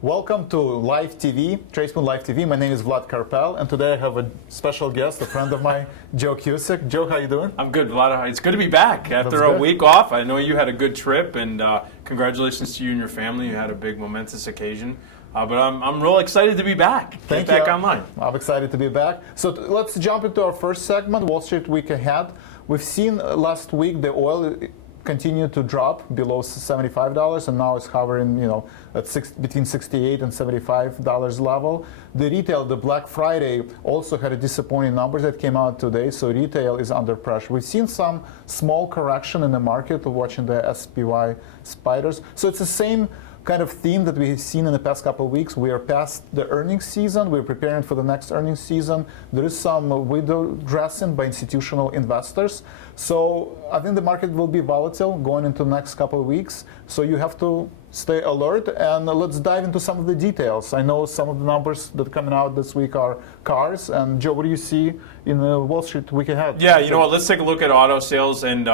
Welcome to Live TV, Tradespoon Live TV. My name is Vlad Karpel, and today I have a special guest, a friend of mine, Joe Cusick. Joe, how you doing? I'm good, Vlad. It's good to be back after a week off. I know you had a good trip, and congratulations to you and your family. You had a big, momentous occasion. But I'm real excited to be back. Thank you. Back online. I'm excited to be back. So let's jump into our first segment, Wall Street week ahead. We've seen last week the oil continue to drop below $75, and now it's hovering, at between $68 and $75 level. The retail, the Black Friday, also had a disappointing numbers that came out today, so retail is under pressure. We've seen some small correction in the market, watching the SPY spiders. So it's the same kind of theme that we've seen in the past couple of weeks. We are past the earnings season. We're preparing for the next earnings season. There is some window dressing by institutional investors. So I think the market will be volatile going into the next couple of weeks. So you have to stay alert, and let's dive into some of the details. I know some of the numbers that are coming out this week are cars. And Joe, what do you see in the Wall Street week ahead? Yeah, you know what? Let's take a look at auto sales and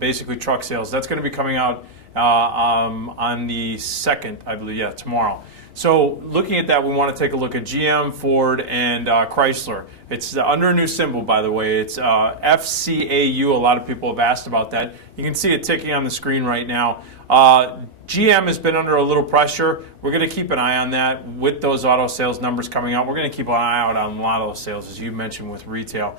basically truck sales. That's going to be coming out on the 2nd, I believe, tomorrow. So looking at that, we want to take a look at GM, Ford, and Chrysler. It's under a new symbol, by the way. It's FCAU. A lot of people have asked about that. You can see it ticking on the screen right now. GM has been under a little pressure. We're going to keep an eye on that with those auto sales numbers coming out. We're going to keep an eye out on a lot of those sales, as you mentioned, with retail.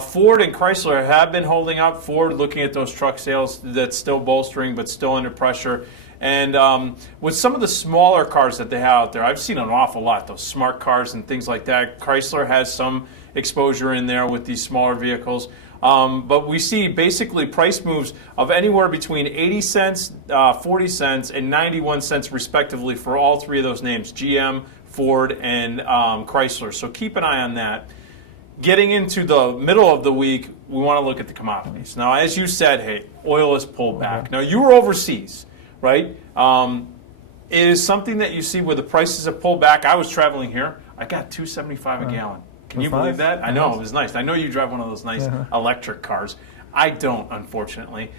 Ford and Chrysler have been holding up. Ford, looking at those truck sales, that's still bolstering, but still under pressure. And with some of the smaller cars that they have out there, I've seen an awful lot, those smart cars and things like that. Chrysler has some exposure in there with these smaller vehicles. But we see basically price moves of anywhere between 80 cents, 40 cents, and 91 cents respectively for all three of those names, GM, Ford, and Chrysler. So keep an eye on that. Getting into the middle of the week, we want to look at the commodities. Now, as you said, hey, oil has pulled back. Now, you were overseas, right? It is something that you see where the prices have pulled back. I was traveling here. I got $2.75 a gallon. Can you believe that? I know, it was nice. I know you drive one of those nice electric cars. I don't, unfortunately.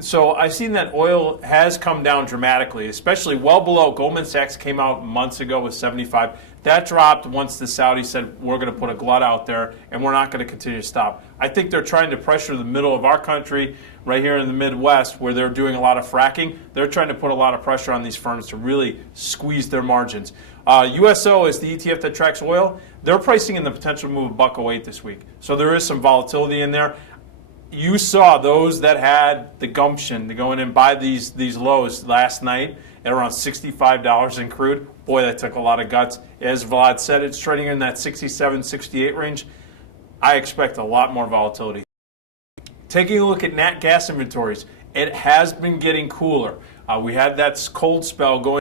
So I've seen that oil has come down dramatically, especially well below. Goldman Sachs came out months ago with 75. That dropped once the Saudis said, we're going to put a glut out there and we're not going to continue to stop. I think they're trying to pressure the middle of our country, right here in the Midwest, where they're doing a lot of fracking. They're trying to put a lot of pressure on these firms to really squeeze their margins. USO is the ETF that tracks oil. They're pricing in the potential move of $1.08 this week. So there is some volatility in there. You saw those that had the gumption to go in and buy these lows last night at around $65 in crude. Boy, that took a lot of guts. As Vlad said, it's trading in that 67, 68 range. I expect a lot more volatility. Taking a look at nat gas inventories, it has been getting cooler. We had that cold spell going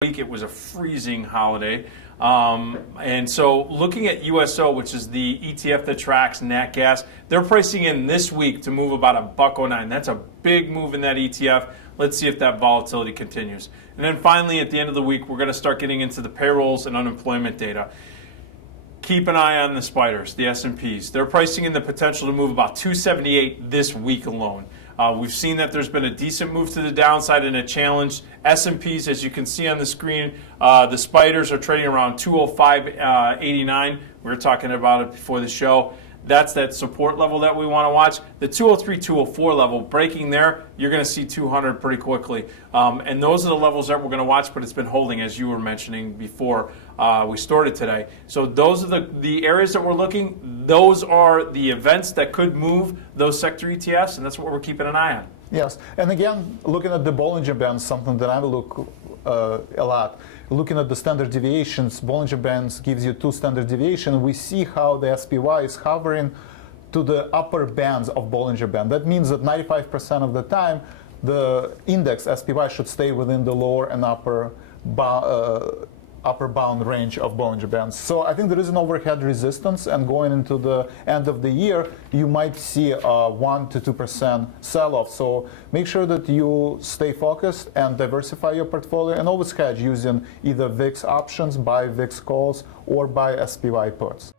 week. It was a freezing holiday. And so looking at USO, which is the ETF that tracks nat gas, they're pricing in this week to move about $1.09. That's a big move in that ETF. Let's see if that volatility continues. And then finally, at the end of the week, we're going to start getting into the payrolls and unemployment data. Keep an eye on the spiders, the S&Ps. They're pricing in the potential to move about 278 this week alone. We've seen that there's been a decent move to the downside and a challenge. S&Ps, as you can see on the screen, the spiders are trading around 205.89. We were talking about it before the show. That's that support level that we want to watch. The 203, 204 level, breaking there, you're going to see 200 pretty quickly. And those are the levels that we're going to watch, but it's been holding, as you were mentioning before we started today. So those are the areas that we're looking. Those are the events that could move those sector ETFs, and that's what we're keeping an eye on. Yes, and again, looking at the Bollinger Bands, something that I look a lot. Looking at the standard deviations, Bollinger Bands gives you two standard deviations. We see how the SPY is hovering to the upper bands of Bollinger Band. That means that 95% of the time, the index SPY should stay within the lower and upper upper bound range of Bollinger Bands. So I think there is an overhead resistance, and going into the end of the year, you might see a 1 to 2% sell-off. So make sure that you stay focused and diversify your portfolio, and always hedge using either VIX options, buy VIX calls, or buy SPY puts.